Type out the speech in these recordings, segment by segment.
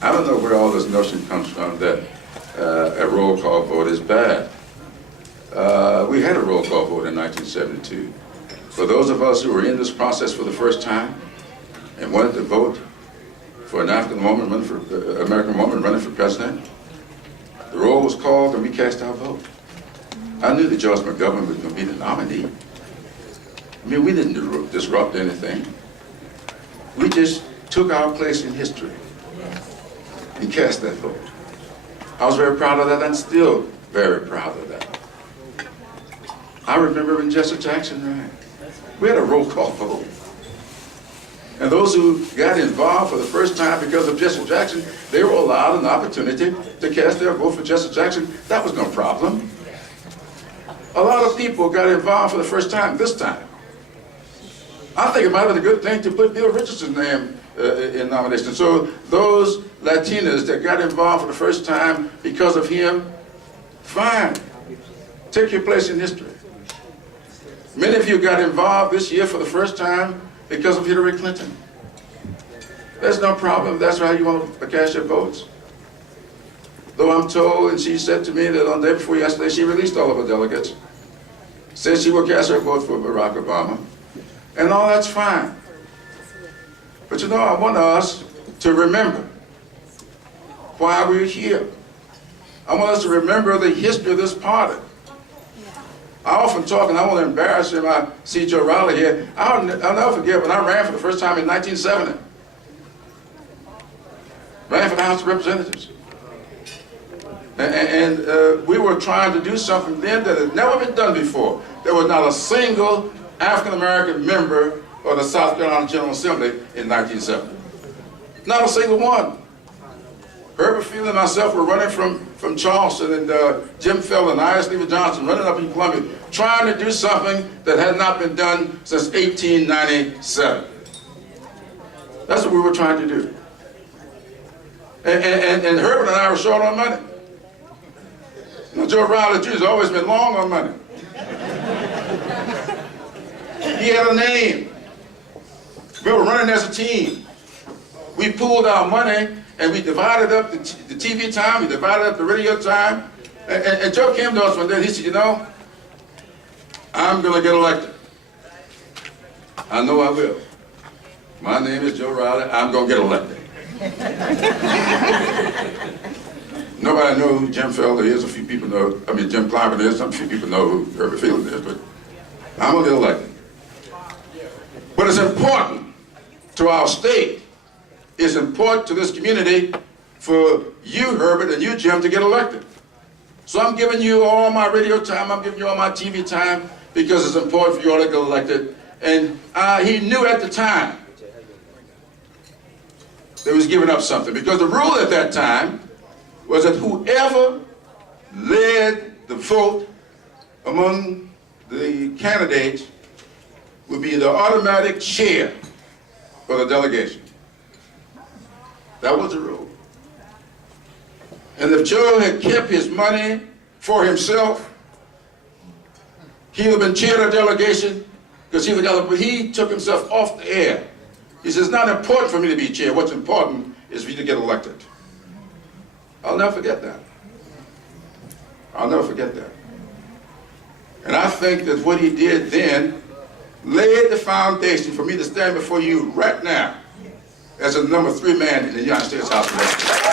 I don't know where all this notion comes from that a roll call vote is bad. We had a roll call vote in 1972. For those of us who were in this process for the first time and wanted to vote for an African woman running for American woman running for president, the roll was called and we cast our vote. I knew that George McGovern was going to be the nominee. I mean, we didn't disrupt anything. We just took our place in history and cast that vote. I was very proud of that. I'm still very proud of that. I remember when Jesse Jackson ran. We had a roll call vote. And those who got involved for the first time because of Jesse Jackson, they were allowed an opportunity to cast their vote for Jesse Jackson. That was no problem. A lot of people got involved for the first time this time. I think it might have been a good thing to put Bill Richardson's name in nomination. So those Latinas that got involved for the first time because of him, fine. Take your place in history. Many of you got involved this year for the first time because of Hillary Clinton. There's no problem. That's how you want to cast your votes. Though I'm told, and she said to me that on the day before yesterday, she released all of her delegates. Said she will cast her vote for Barack Obama. And all that's fine. But you know, I want us to remember why we're here. I want us to remember the history of this party. I often talk, and I won't embarrass him, I see Joe Riley here. I'll never forget when I ran for the first time in 1970. Ran for the House of Representatives. And we were trying to do something then that had never been done before. There was not a single African-American member of the South Carolina General Assembly in 1970. Not a single one. Herbert Field and myself were running from Charleston, and Jim Felton and I.S. Lever Johnson running up in Columbia, trying to do something that had not been done since 1897. That's what we were trying to do. And Herbert and I were short on money. Now, Joe Riley Jr. has always been long on money. He had a name. We were running as a team. We pooled our money and we divided up the TV time, we divided up the radio time. And Joe came to us one day, he said, you know, I'm going to get elected. I know I will. My name is Joe Riley, I'm going to get elected. Nobody knows who Jim Felton is, a few people know, I mean Jim Clyburn is, some few people know who Herbert Field is, but I'm going to get elected. But it's important to our state, it's important to this community for you, Herbert, and you, Jim, to get elected. So I'm giving you all my radio time, I'm giving you all my TV time, because it's important for you all to get elected. And he knew at the time that he was giving up something, because the rule at that time was that whoever led the vote among the candidates would be the automatic chair for the delegation. That was the rule. And if Joe had kept his money for himself, he would have been chair of the delegation, because he took himself off the air. He says, it's not important for me to be chair. What's important is for you to get elected. I'll never forget that. I'll never forget that. And I think that what he did then laid the foundation for me to stand before you right now as the number 3 man in the United States House of Representatives.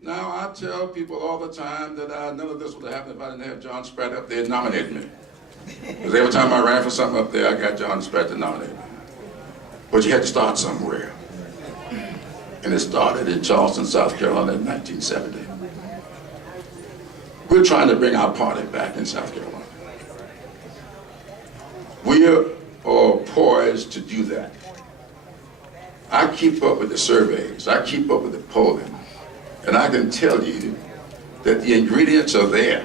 Now, I tell people all the time that none of this would have happened if I didn't have John Spratt up there nominating me. Because every time I ran for something up there, I got John Spratt to nominate me. But you had to start somewhere. And it started in Charleston, South Carolina in 1970. We're trying to bring our party back in South Carolina. We are all poised to do that. I keep up with the surveys, I keep up with the polling, and I can tell you that the ingredients are there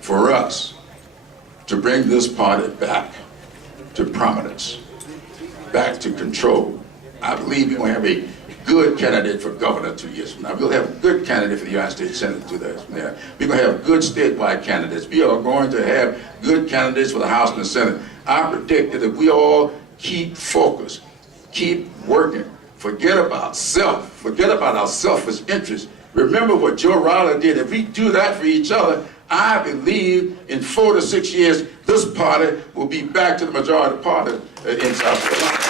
for us to bring this party back to prominence, back to control. I believe we're going to have a good candidate for governor 2 years from now. We'll have a good candidate for the United States Senate 2 years from now. We're going to have good statewide candidates. We are going to have good candidates for the House and the Senate. I predict that if we all keep focused, keep working, forget about self, forget about our selfish interests. Remember what Joe Riley did. If we do that for each other, I believe in 4 to 6 years, this party will be back to the majority party in South Carolina.